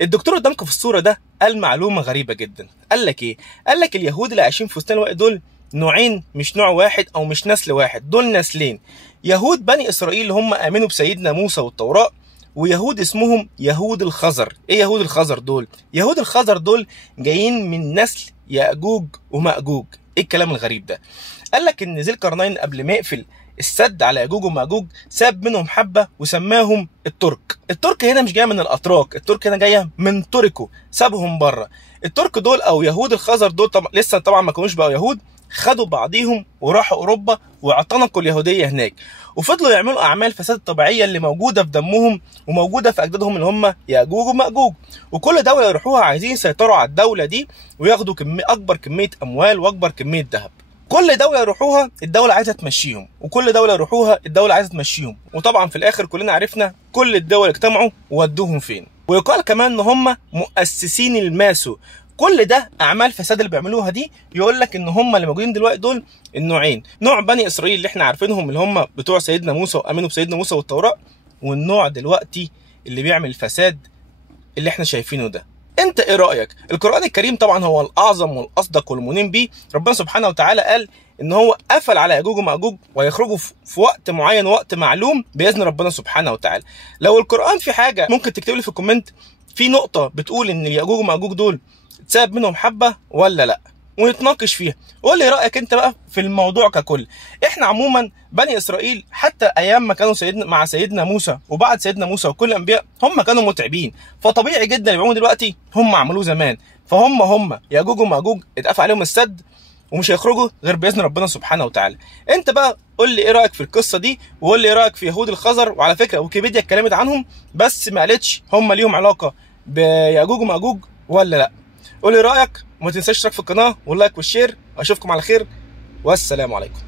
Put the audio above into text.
الدكتور قدامكم في الصورة ده قال معلومة غريبة جدا. قال لك ايه؟ قال لك اليهود اللي عايشين في وسطنا الوقت دول نوعين، مش نوع واحد او مش نسل واحد، دول نسلين. يهود بني اسرائيل اللي هم امنوا بسيدنا موسى والتوراة، ويهود اسمهم يهود الخزر. ايه يهود الخزر دول؟ يهود الخزر دول جايين من نسل يأجوج ومأجوج. ايه الكلام الغريب ده؟ قال لك ان ذي القرنين قبل ما يقفل السد على ياجوج وماجوج ساب منهم حبه وسماهم الترك. الترك هنا مش جايه من الاتراك، الترك هنا جايه من تركوا، سابهم بره. الترك دول او يهود الخزر دول طبعا لسه ما كانوش بقوا يهود، خدوا بعضيهم وراحوا اوروبا واعتنقوا اليهوديه هناك، وفضلوا يعملوا اعمال فساد الطبيعيه اللي موجوده في دمهم وموجوده في اجدادهم اللي هم ياجوج وماجوج. وكل دوله يروحوها عايزين يسيطروا على الدوله دي وياخدوا اكبر كميه اموال واكبر كميه ذهب. كل دولة يروحوها الدولة عايزة تمشيهم، وكل دولة يروحوها الدولة عايزة تمشيهم، وطبعا في الآخر كلنا عرفنا كل الدول اجتمعوا وودوهم فين. ويقال كمان إن هم مؤسسين الماسو. كل ده أعمال فساد اللي بيعملوها دي. يقول لك إن هم اللي موجودين دلوقتي دول النوعين، نوع بني إسرائيل اللي إحنا عارفينهم اللي هم بتوع سيدنا موسى وآمنوا بسيدنا موسى والتوراة، والنوع دلوقتي اللي بيعمل الفساد اللي إحنا شايفينه ده. انت ايه رايك؟ القران الكريم طبعا هو الاعظم والاصدق والمنيم بيه. ربنا سبحانه وتعالى قال ان هو قفل على ياجوج وماجوج ويخرجوا في وقت معين، وقت معلوم باذن ربنا سبحانه وتعالى. لو القران في حاجه ممكن تكتب لي في الكومنت، في نقطه بتقول ان ياجوج وماجوج دول اتساب منهم حبه ولا لا، ونتناقش فيها. قول لي رايك انت بقى في الموضوع ككل. احنا عموما بني اسرائيل حتى ايام ما كانوا مع سيدنا موسى وبعد سيدنا موسى وكل الانبياء هم كانوا متعبين، فطبيعي جدا اللي بيعملوه دلوقتي هم عملوه زمان. فهم ياجوج وماجوج اتقفل عليهم السد ومش هيخرجوا غير باذن ربنا سبحانه وتعالى. انت بقى قول لي ايه رايك في القصه دي، وقول لي ايه رايك في يهود الخزر. وعلى فكره ويكيبيديا اتكلمت عنهم بس ما قالتش هم ليهم علاقه بياجوج وماجوج ولا لا. قول لي رايك وما تنساش تشترك في القناه واللايك والشير. اشوفكم على خير والسلام عليكم.